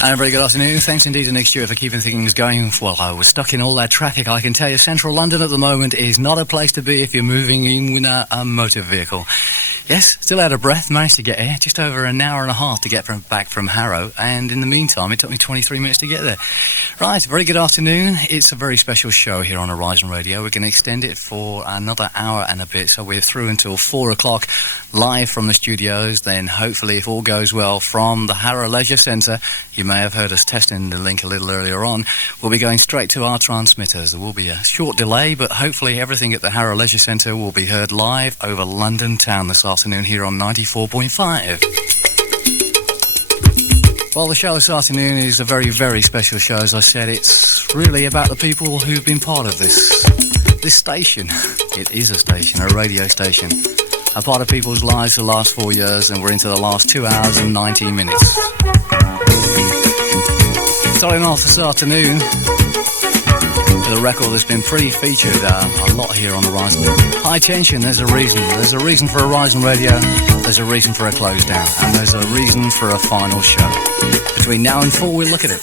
And a very good afternoon. Thanks indeed to Nick Stewart for keeping things going. Well, I was stuck in all that traffic. I can tell you central London at the moment is not a place to be if you're moving in a motor vehicle. Yes, still out of breath. Managed to get here. Just over an hour and a half to get back from Harrow. And in the meantime, it took me 23 minutes to get there. Right, very good afternoon. It's a very special show here on Horizon Radio. We're going to extend it for another hour and a bit. So we're through until 4 o'clock live from the studios. Then hopefully, if all goes well, from the Harrow Leisure Centre. You may have heard us testing the link a little earlier on. We'll be going straight to our transmitters. There will be a short delay, but hopefully everything at the Harrow Leisure Centre will be heard live over London town this afternoon here on 94.5. Well, the show this afternoon is a very, very special show. As I said, it's really about the people who've been part of this station. It is a station, a radio station. A part of people's lives for the last 4 years, and we're into the last 2 hours and 19 minutes. Starting off this afternoon with a record that's been pretty featured a lot here on Horizon. High Tension, there's a reason. There's a reason for Horizon Radio, there's a reason for a close down, and there's a reason for a final show. Between now and 4, we'll look at it.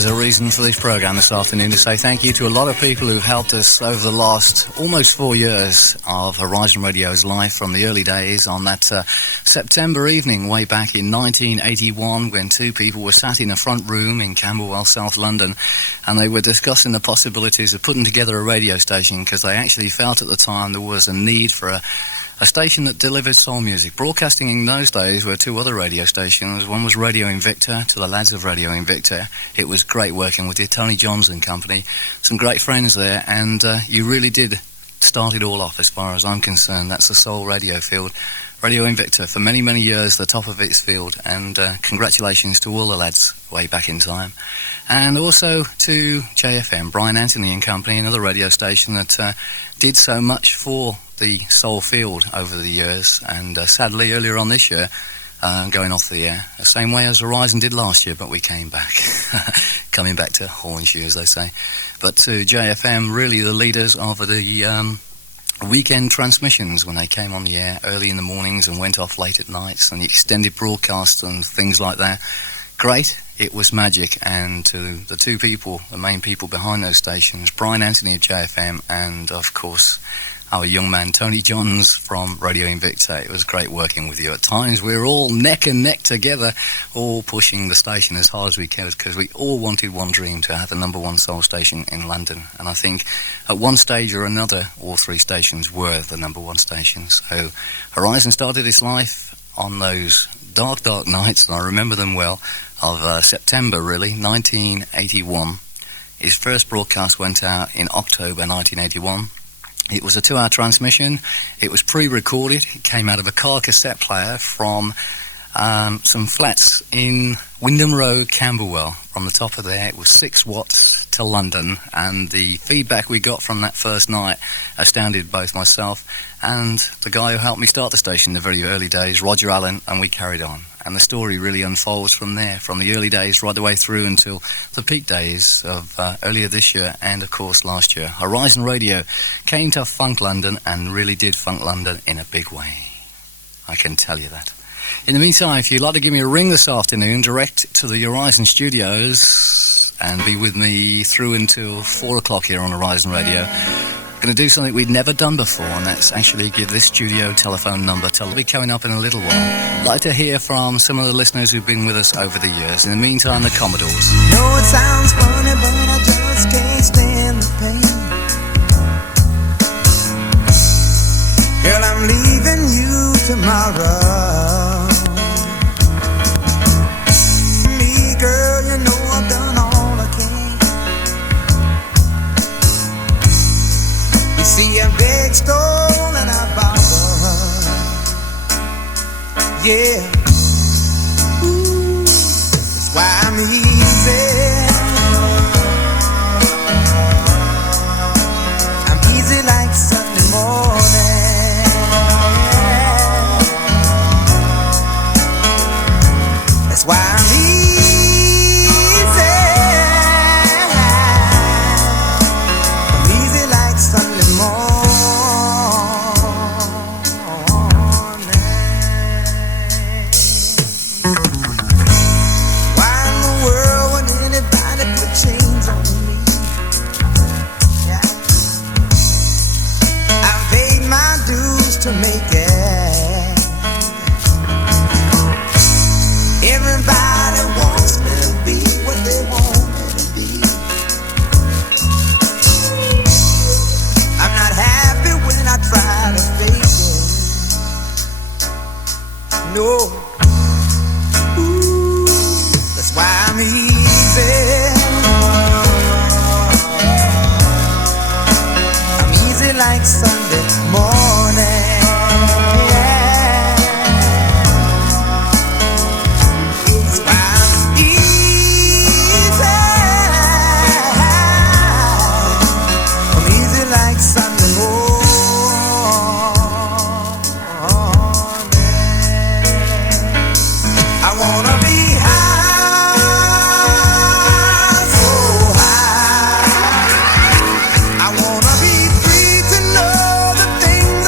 as a reason for this programme this afternoon to say thank you to a lot of people who've helped us over the last almost 4 years of Horizon Radio's life, from the early days on that September evening way back in 1981, when two people were sat in a front room in Camberwell, South London, and they were discussing the possibilities of putting together a radio station, because they actually felt at the time there was a need for a station that delivered soul music. Broadcasting in those days were two other radio stations. One was Radio Invicta, to the lads of Radio Invicta. It was great working with you, Tony Johns and company. Some great friends there, and you really did start it all off, as far as I'm concerned. That's the soul radio field. Radio Invicta, for many, many years, the top of its field, and congratulations to all the lads way back in time. And also to JFM, Brian Anthony and company, another radio station that did so much for the soul field over the years, and sadly earlier on this year, going off the air, the same way as Horizon did last year, but we came back. Coming back to hornshoes, they say. But to JFM, really the leaders of the weekend transmissions, when they came on the air early in the mornings and went off late at nights, and the extended broadcasts and things like that. Great, it was magic. And to the two people, the main people behind those stations, Brian Anthony of JFM, and of course our young man Tony Johns from Radio Invicta. It was great working with you. At times we were all neck and neck together, all pushing the station as hard as we could, because we all wanted one dream, to have the number one soul station in London. And I think at one stage or another, all three stations were the number one stations. So Horizon started its life on those dark, dark nights, and I remember them well, of September really, 1981. His first broadcast went out in October 1981. It was a 2-hour transmission. It was pre-recorded. It came out of a car cassette player from some flats in Wyndham Road, Camberwell. From the top of there, it was 6 watts to London, and the feedback we got from that first night astounded both myself and the guy who helped me start the station in the very early days, Roger Allen, and we carried on. And the story really unfolds from there, from the early days right the way through until the peak days of earlier this year and, of course, last year. Horizon Radio came to funk London and really did funk London in a big way. I can tell you that. In the meantime, if you'd like to give me a ring this afternoon, direct to the Horizon Studios and be with me through until 4 o'clock here on Horizon Radio, going to do something we'd never done before, and that's actually give this studio telephone number. It'll be coming up in a little while. I'd like to hear from some of the listeners who've been with us over the years. In the meantime, the Commodores. No, it sounds funny, but I just can't stand the pain. Girl, I'm leaving you tomorrow. Me, girl, you know I've done all I can. You see, I beg, stole, and I borrowed. Yeah. Ooh, that's why I'm easy. I'm easy like Sunday morning. That's why I'm easy. I'm easy like Sunday morning. Why in the world would anybody put chains on me? Yeah. I paid my dues to make it. Everybody wants me to be what they want me to be. I'm not happy when I try to fake it. No. Ooh, that's why I'm easy. I'm easy like Sunday morning. I wanna be free to know the things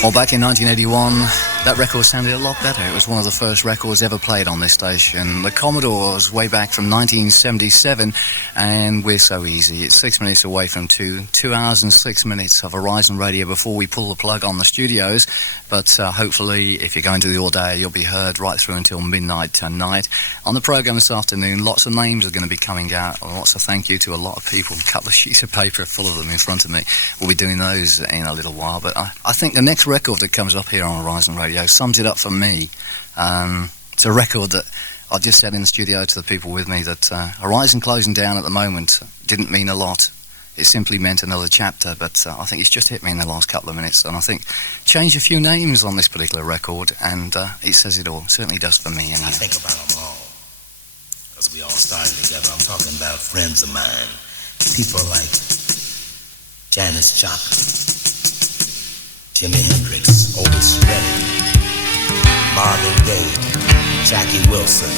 Well, back in 1981, that record sounded a lot better. It was one of the first records ever played on this station. The Commodores, way back from 1977, and We're So Easy. It's 6 minutes away from 2 hours and 6 minutes of Horizon Radio before we pull the plug on the studios. But hopefully, if you're going to the all day, you'll be heard right through until midnight tonight. On the programme this afternoon, lots of names are going to be coming out. Lots of thank you to a lot of people. A couple of sheets of paper full of them in front of me. We'll be doing those in a little while. But I think the next record that comes up here on Horizon Radio sums it up for me. It's a record that I just said in the studio to the people with me that Horizon closing down at the moment didn't mean a lot. It simply meant another chapter, but I think it's just hit me in the last couple of minutes, and I think change a few names on this particular record, and it says it all. It certainly does for me. I think about them all, because we all started together. I'm talking about friends of mine, people like Janis Joplin, Jimi Hendrix, Otis Redding, Marvin Gaye, Jackie Wilson,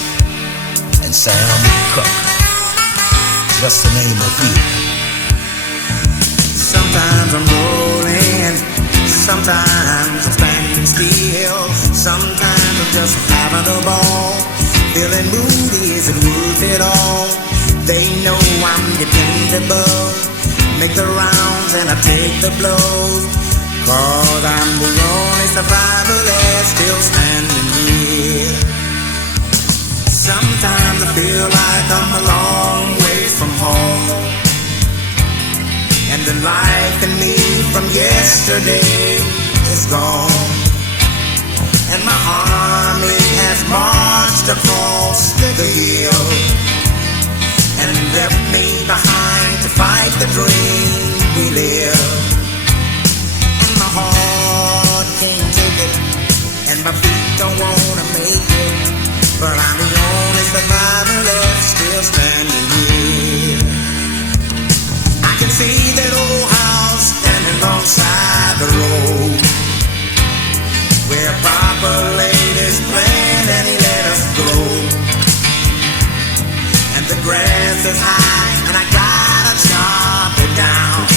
and Sam Cooke, just to name a few. Sometimes I'm rolling, sometimes I'm standing still, sometimes I'm just having a ball, feeling moody, is it worth it all? They know I'm dependable, make the rounds and I take the blows, cause I'm the only survivor that's still standing here. Sometimes I feel like I'm a long way from home, and the life in me from yesterday is gone, and my army has marched across the hill and left me behind to fight the dream we live. And my heart can't take it, and my feet don't wanna make it, but I'm the only survivor left still standing here. I can see that old house standing alongside the road, where Papa laid his plan and he let us go. And the grass is high and I gotta chop it down,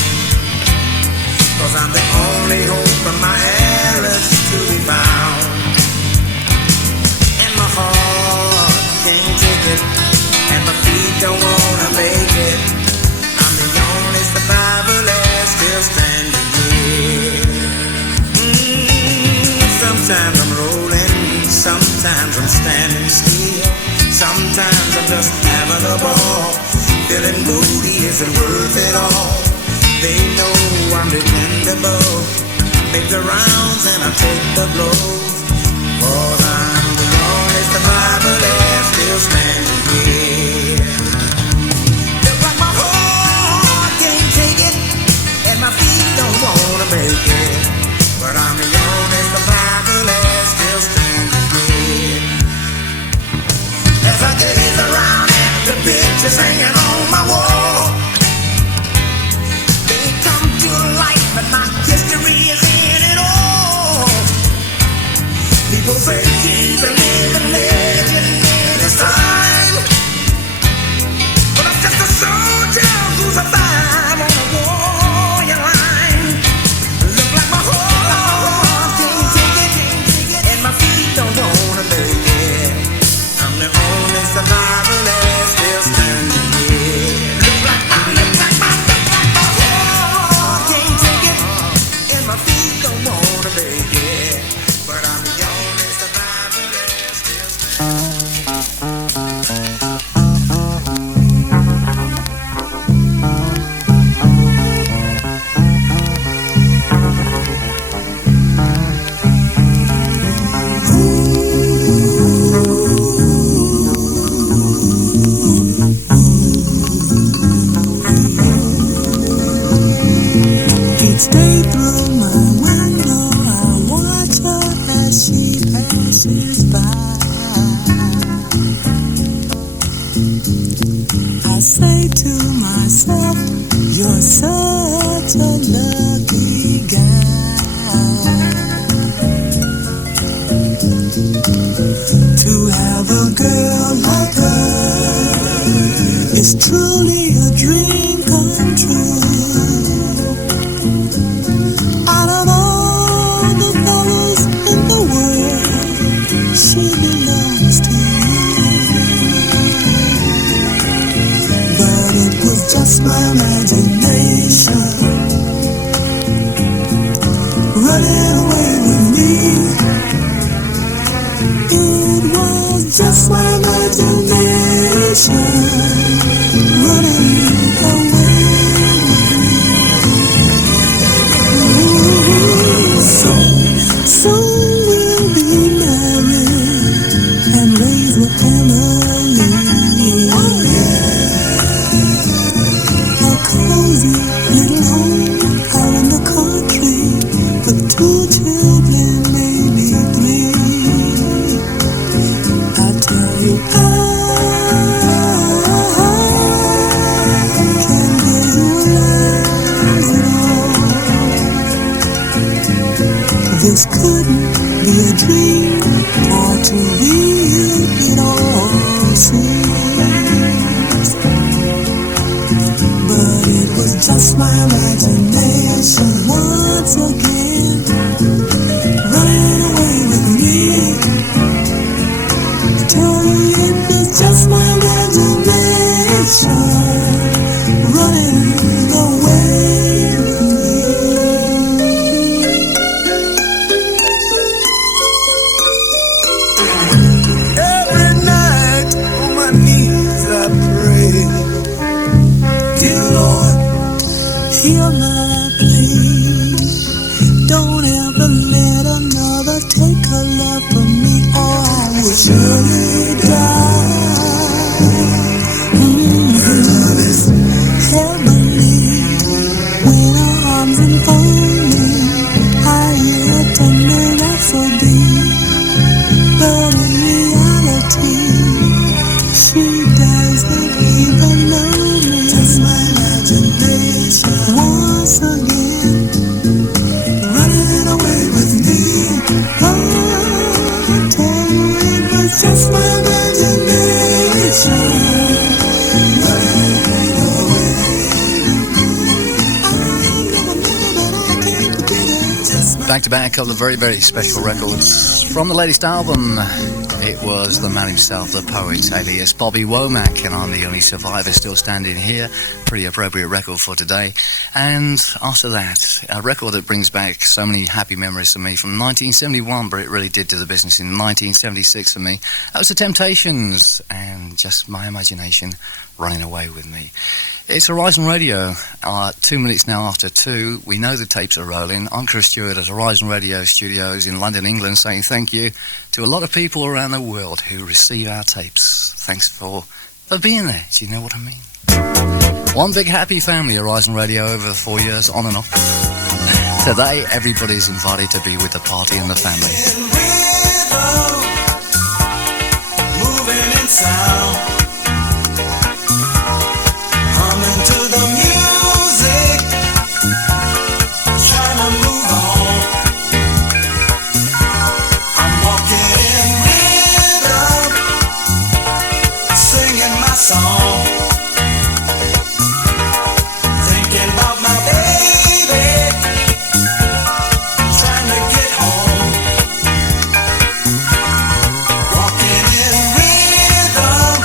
cause I'm the only hope for my heirs to be found. And my heart can't take it, and my feet don't wanna make it, survivor left still standing here. Sometimes I'm rolling, sometimes I'm standing still, sometimes I'm just having a ball, feeling moody, is it worth it all? They know I'm dependable, make the rounds and I take the blows, cause I'm the only survivor left still standing here. My feet don't wanna make it, but I'm the only survivor left still standing here. As I gaze around at the pictures hanging on my wall, they come to life and my history is in it all. People say he's a living legend in his time, but I'm just a soldier who's alive on the wall. Survivor left still standing here. Look like my heart can't take it, and my feet don't wanna make it, but I'm the only survivor left still stay through my window, I watch her as she passes by. I say to myself, you're such a lucky guy to have a girl like her. It's truly a dream come true. Out of all the my imagination running away with me. It was just my imagination running away with me. Soon we'll be married and raise a family. Oh yeah. A cozy little home out in the country with 2 children, maybe 3. I tell you, I can't visualize it all. This couldn't be a dream, or too real it all seems. But it was just my imagination once again running away with me. Tell me it was just my imagination running away with me. Every night on my knees I pray, dear Lord, hear my plea. Don't ever let another take her love from me, or I will surely die. Your love is heavenly. When her arms enfold me, I hear a tender rhapsody. But in reality, she doesn't even know me. Just my imagination once again running away with me. Oh, tell me it was just my imagination running away with me. I never, but I can't forget it. Just my Back to back, a couple of very, very special records from the latest album. It was the man himself, the poet, alias Bobby Womack, and I'm the only survivor still standing here. Pretty appropriate record for today. And after that, a record that brings back so many happy memories for me from 1971, but it really did do the business in 1976 for me. That was The Temptations, and just my imagination running away with me. It's Horizon Radio, 2 minutes now after 2. We know the tapes are rolling. I'm Chris Stewart at Horizon Radio Studios in London, England, saying thank you to a lot of people around the world who receive our tapes. Thanks for being there, do you know what I mean? One big happy family, Horizon Radio, over 4 years, on and off. Today, everybody's invited to be with the party and the family. moving in sound, humming to the music, trying to move on. I'm walking in rhythm, singing my song, thinking about my baby, trying to get home. Walking in rhythm,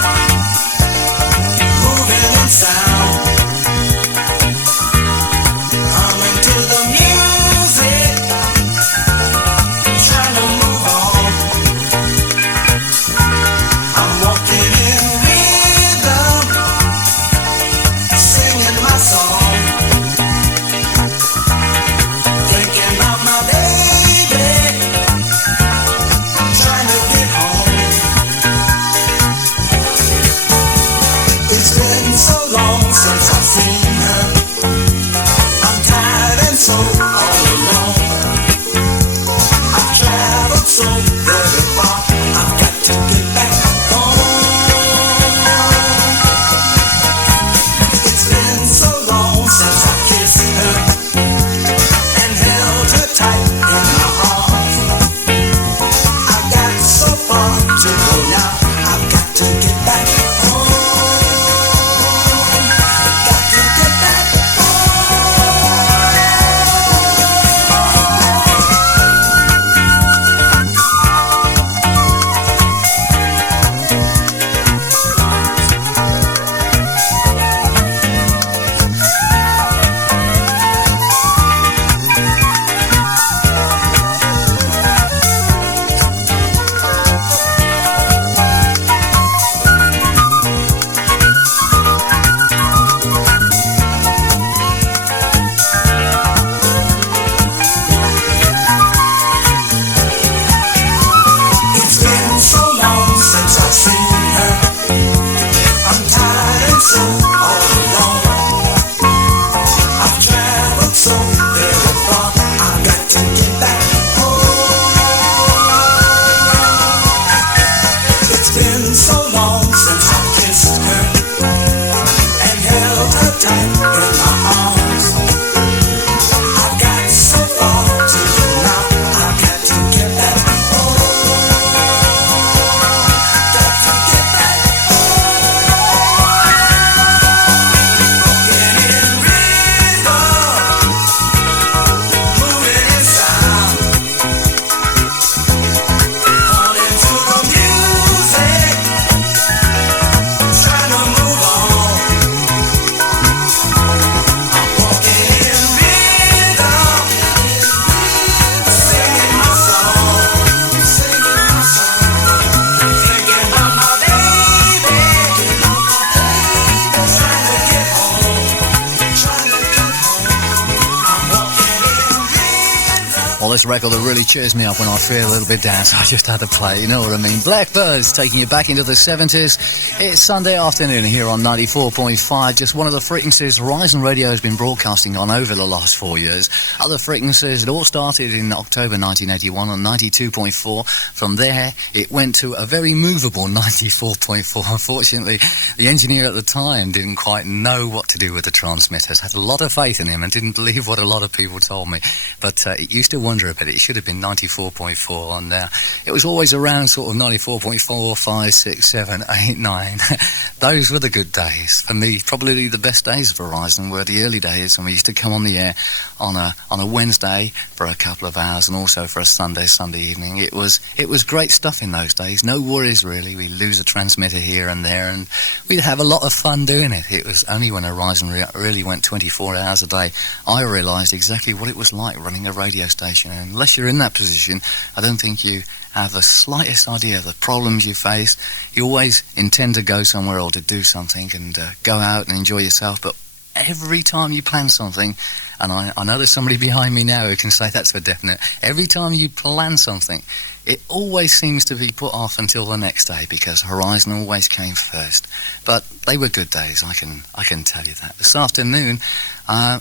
Well, this record that really cheers me up when I feel a little bit down, so I just had to play, you know what I mean? Blackbirds, taking you back into the 70s. It's Sunday afternoon here on 94.5, just one of the frequencies Horizon Radio has been broadcasting on over the last 4 years. Other frequencies, it all started in October 1981 on 92.4. From there, it went to a very movable 94.4. Unfortunately, the engineer at the time didn't quite know what to do with the transmitters, had a lot of faith in him and didn't believe what a lot of people told me. But it used to wonder a bit. It should have been 94.4 on there. It was always around sort of 94.4, 5, 6, 7, 8, 9. Those were the good days. For me, probably the best days of Horizon were the early days when we used to come on the air on a Wednesday for a couple of hours and also for a Sunday evening. It was great stuff in those days. No worries really. We'd lose a transmitter here and there and we'd have a lot of fun doing it. It was only when Horizon really went 24 hours a day I realised exactly what it was like running a radio station. And unless you're in that position, I don't think you have the slightest idea of the problems you face. You always intend to go somewhere or to do something and go out and enjoy yourself, but every time you plan something, and I know there's somebody behind me now who can say that's for definite, every time you plan something, it always seems to be put off until the next day because Horizon always came first. But they were good days, I can tell you that. This afternoon,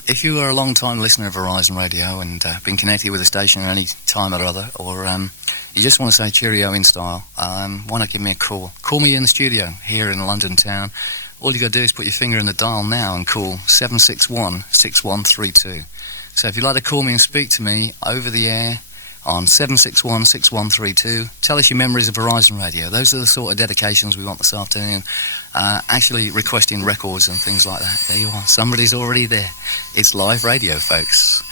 if you are a long-time listener of Horizon Radio and been connected with the station at any time or other, or you just want to say cheerio in style, why not give me a call? Call me in the studio here in London town. All you got to do is put your finger in the dial now and call 761-6132. So if you'd like to call me and speak to me over the air on 761-6132, tell us your memories of Horizon Radio. Those are the sort of dedications we want this afternoon. Actually requesting records and things like that. There you are. Somebody's already there. It's live radio, folks.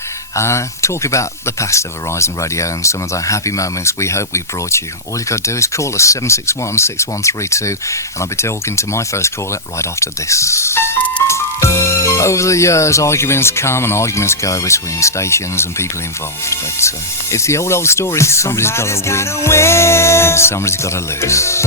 Talk about the past of Horizon Radio and some of the happy moments we hope we brought you. All you got to do is call us 761-6132 and I'll be talking to my first caller right after this. Over the years, arguments come and arguments go between stations and people involved, but it's the old story. Somebody's got to win and somebody's got to lose.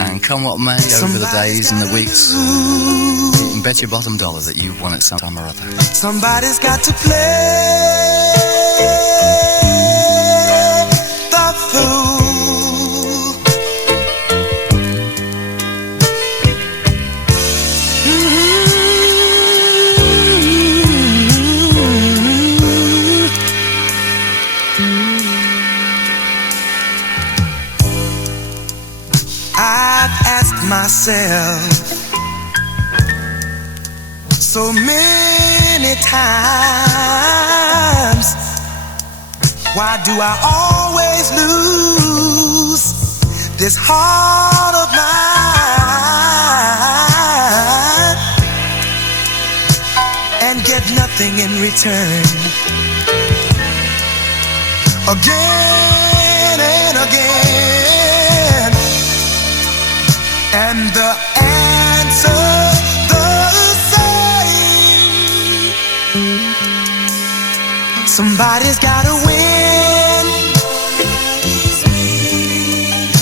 And come what may, over the days and the weeks, you can bet your bottom dollar that you've won at some time or other. Somebody's got to play the fool. I've asked myself so many times, why do I always lose this heart of mine and get nothing in return? Again and again, and the answer the same. Somebody's gotta win,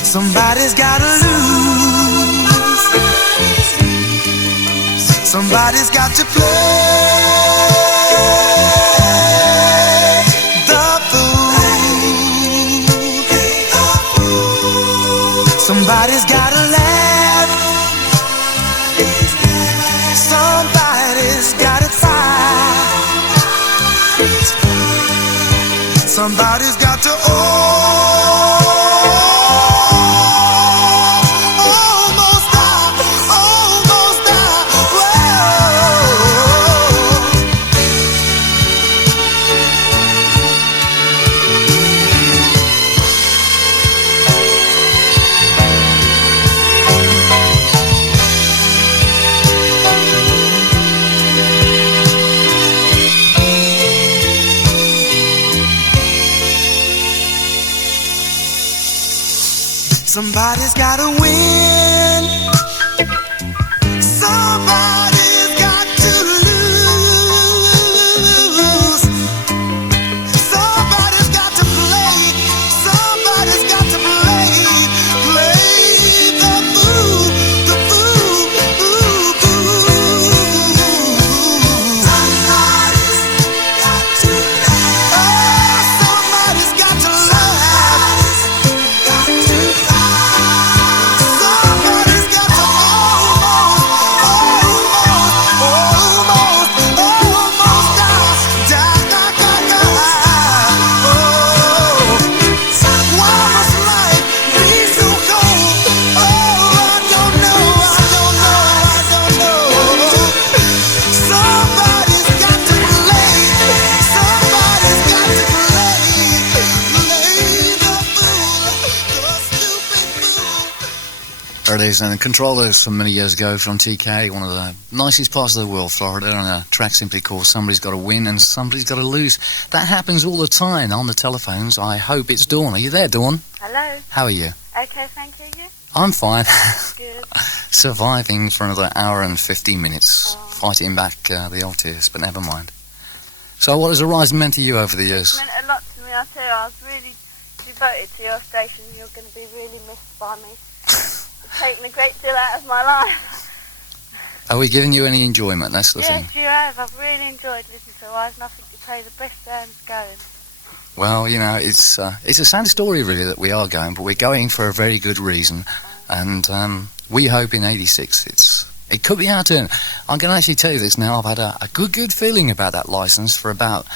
somebody's gotta lose, somebody's got to play the fool. Somebody's gotta laugh, somebody's gotta cry, somebody's got to almost die, almost die. Somebody's gotta win, somebody's got to lose, somebody's got to play, somebody's got to play the fool, the fool, somebody's got to laugh, There it is, and the controllers from many years ago from TK, one of the nicest parts of the world, Florida, and a track simply called Somebody's Got to Win and Somebody's Got to Lose. That happens all the time on the telephones. I hope it's Dawn. Are you there, Dawn? Hello. How are you? Okay, thank you. You? I'm fine. Good. Surviving for another hour and 15 minutes, fighting back the old tears, but never mind. So what has Horizon meant to you over the years? It meant a lot to me, I tell you. I was really devoted to your station. You're going to be really missed by me. It's taken a great deal out of my life. Are we giving you any enjoyment? That's the thing. Yes, you have. I've really enjoyed listening to Horizon. I think you play the best bands going. Well, you know, it's a sad story really that we are going, but we're going for a very good reason, and we hope in '86 it could be our turn. I'm going to actually tell you this now. I've had a good feeling about that license for about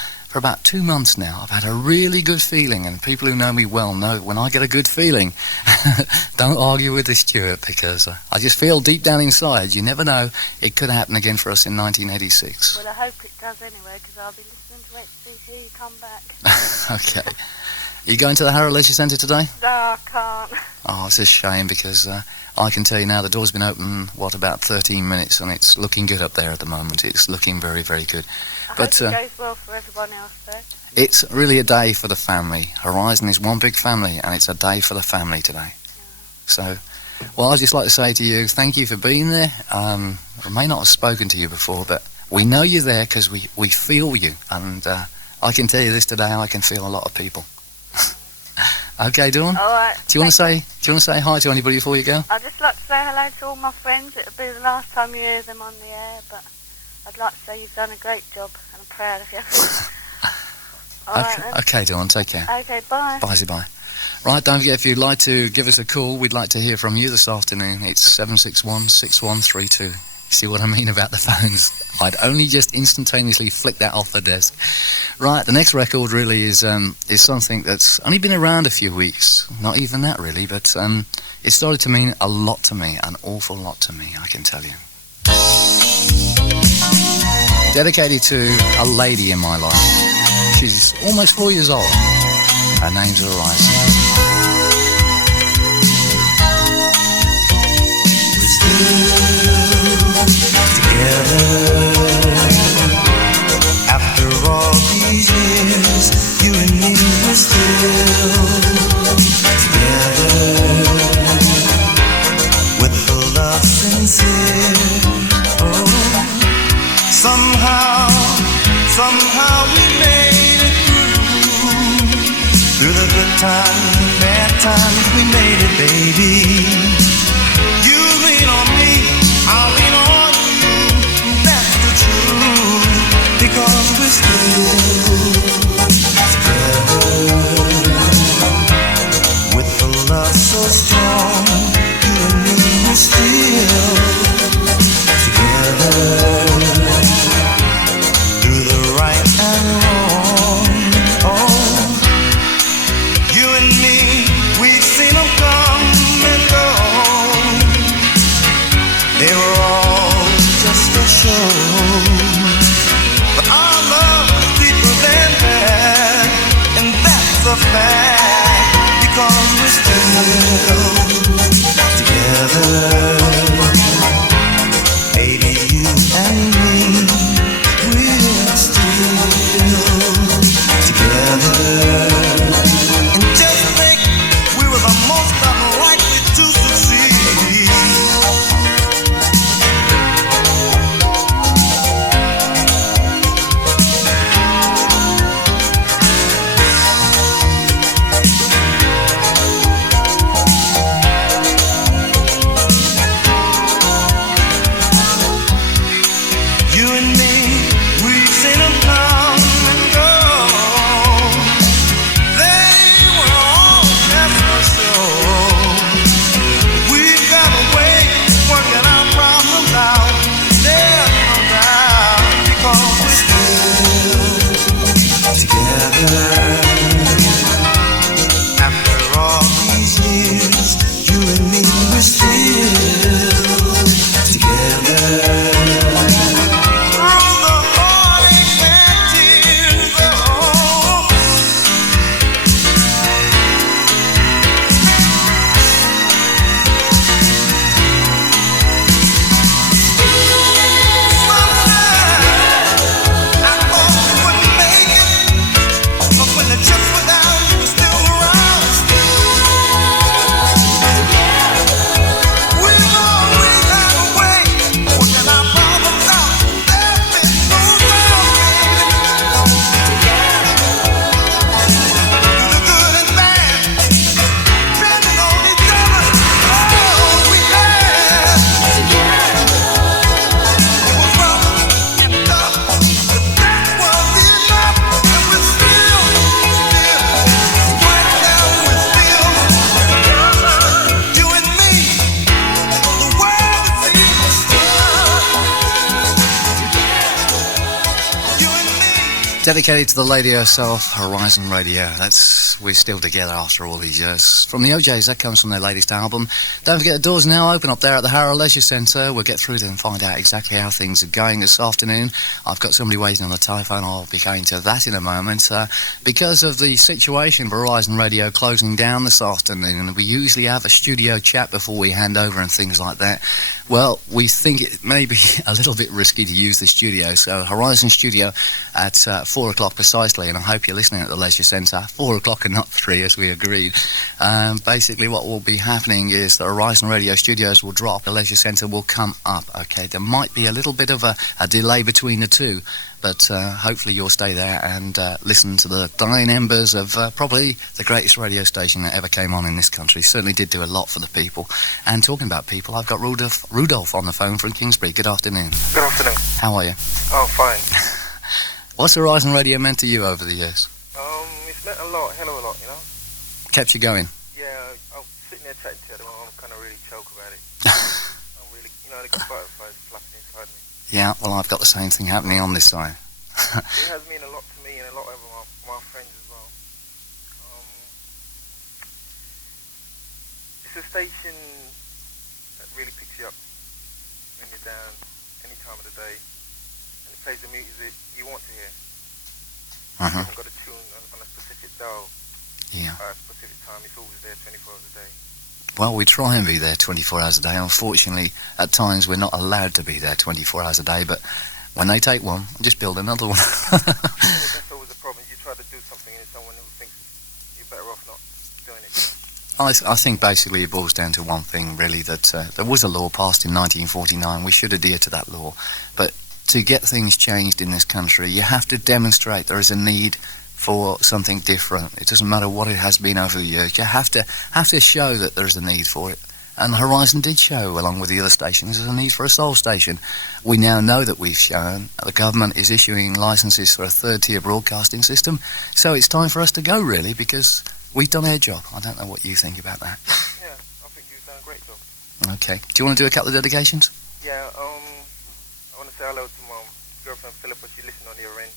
2 months now. I've had a really good feeling, and people who know me well know when I get a good feeling, don't argue with the Stewart, because I just feel deep down inside, you never know, it could happen again for us in 1986. Well, I hope it does anyway, because I'll be listening to it to see you come back. Okay. Are you going to the Harrow Leisure Centre today? No, I can't. Oh, it's a shame, because I can tell you now the door's been open, about 13 minutes, and it's looking good up there at the moment. It's looking very, very good. I hope it goes well for everyone else, though. It's really a day for the family. Horizon is one big family, and it's a day for the family today. So, well, I'd just like to say to you, thank you for being there. I may not have spoken to you before, but we know you're there because we feel you. And I can tell you this today, I can feel a lot of people. Okay, Dawn? All right. Do you want to say hi to anybody before you go? I'd just like to say hello to all my friends. It'll be the last time you hear them on the air, but I'd like to say you've done a great job, and I'm proud of you. Okay, Dawn, take care. Okay, bye. Bye. Right, don't forget, if you'd like to give us a call, we'd like to hear from you this afternoon. It's 761-6132. You see what I mean about the phones? I'd only just instantaneously flick that off the desk. Right, the next record really is something that's only been around a few weeks. Not even that really, but it started to mean a lot to me, an awful lot to me, I can tell you. Dedicated to a lady in my life. She's almost 4 years old. Her name's Horizon. We're still together after all these years. You and me were still together with the love sincere. Oh, somehow we made it through the good times and bad times. We made it, baby. You lean on me, I'll lean on you. That's the truth, because we're still together with the love so strong. You and me, we're still together through the right and wrong. Oh, you and me, we've seen them come and go. They were all just for show, but our love is deeper than that, and that's a fact, because we're still together. Baby, you and me, we're still together. And just think, we were the most unlikely to succeed. You and me, we've seen them come and go. Dedicated to the lady herself, Horizon Radio. We're still together after all these years. From the OJs, that comes from their latest album. Don't forget, the doors now open up there at the Harrow Leisure Centre. We'll get through to and find out exactly how things are going this afternoon. I've got somebody waiting on the telephone. I'll be going to that in a moment. Because of the situation, Horizon Radio closing down this afternoon, we usually have a studio chat before we hand over and things like that. Well, we think it may be a little bit risky to use the studio, so Horizon Studio at 4 o'clock precisely, and I hope you're listening at the Leisure Centre. 4 o'clock and not 3, as we agreed. Basically, what will be happening is the Horizon Radio Studios will drop, the Leisure Centre will come up, okay? There might be a little bit of a delay between the two, but hopefully you'll stay there and listen to the dying embers of probably the greatest radio station that ever came on in this country. Certainly did do a lot for the people. And talking about people, I've got Rudolph on the phone from Kingsbury. Good afternoon. Good afternoon. How are you? Oh, fine. What's Horizon Radio meant to you over the years? It's meant a lot, hell of a lot, you know? Kept you going? Yeah, I'm sitting there chatting to them, I'm kind of really choke about it. I'm really, you know, they got butterflies flapping inside me. Yeah, well, I've got the same thing happening on this side. It has meant a lot to me and a lot of my friends as well. It's a station that really picks you up when you're down, any time of the day. And it plays the music you want to hear. It hasn't got a tune on a specific dial. Yeah. At a specific time, it's always there 24 hours a day. Well, we try and be there 24 hours a day. Unfortunately, at times we're not allowed to be there 24 hours a day, but when they take one, just build another one. That's always the problem. You try to do something and someone who thinks you're better off not doing it. I think basically it boils down to one thing, really, that there was a law passed in 1949. We should adhere to that law. But to get things changed in this country, you have to demonstrate there is a need for something different. It doesn't matter what it has been over the years. You have to show that there is a need for it. And Horizon did show, along with the other stations, there's a need for a soul station. We now know that we've shown the government is issuing licences for a third-tier broadcasting system. So it's time for us to go, really, because we've done our job. I don't know what you think about that. Yeah, I think you've done a great job. Okay. Do you want to do a couple of dedications? Yeah, I want to say hello to my girlfriend Philippa. She listened on the other end.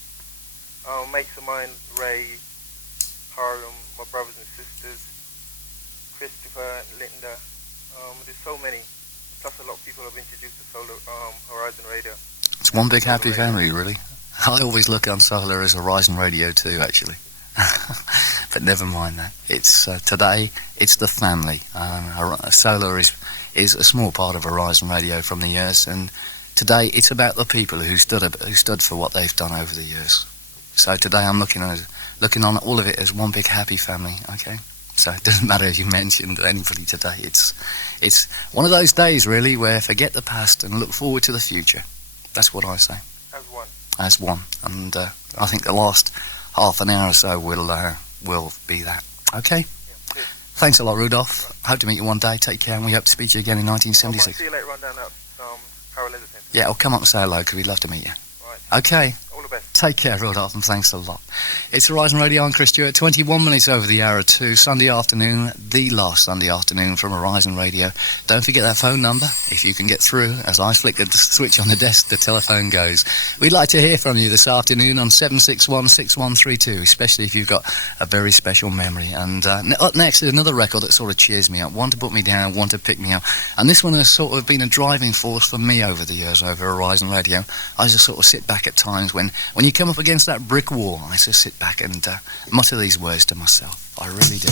Mates of mine, Ray, Harlem, my brothers and sisters, Christopher, Linda. There's so many. Plus a lot of people have introduced to Horizon Radio. It's one big happy family, really. I always look on Solar as Horizon Radio too, actually. But never mind that. It's today, it's the family. Solar is a small part of Horizon Radio from the years, and today it's about the people who stood for what they've done over the years. So today I'm looking on all of it as one big happy family, okay? So it doesn't matter if you mentioned anybody today. It's one of those days, really, where forget the past and look forward to the future. That's what I say. As one. As one. And I think the last half an hour or so will be that. Okay? Yeah, Thanks a lot, Rudolph. Hope to meet you one day. Take care, and we hope to speak to you again in 1976. I'll see you later on down at Harrow Leisure Centre. Yeah, I'll come up and say hello, because we'd love to meet you. Right. Okay. All the best. Take care, Rudolph, and thanks a lot. It's Horizon Radio, I'm Chris Stewart. 21 minutes over the hour 2, Sunday afternoon, the last Sunday afternoon from Horizon Radio. Don't forget that phone number. If you can get through, as I flick the switch on the desk, the telephone goes. We'd like to hear from you this afternoon on 7616132, especially if you've got a very special memory. And up next is another record that sort of cheers me up, one to put me down, one to pick me up. And this one has sort of been a driving force for me over the years over Horizon Radio. I just sort of sit back at times when you come up against that brick wall, I just sit back and mutter these words to myself. I really do.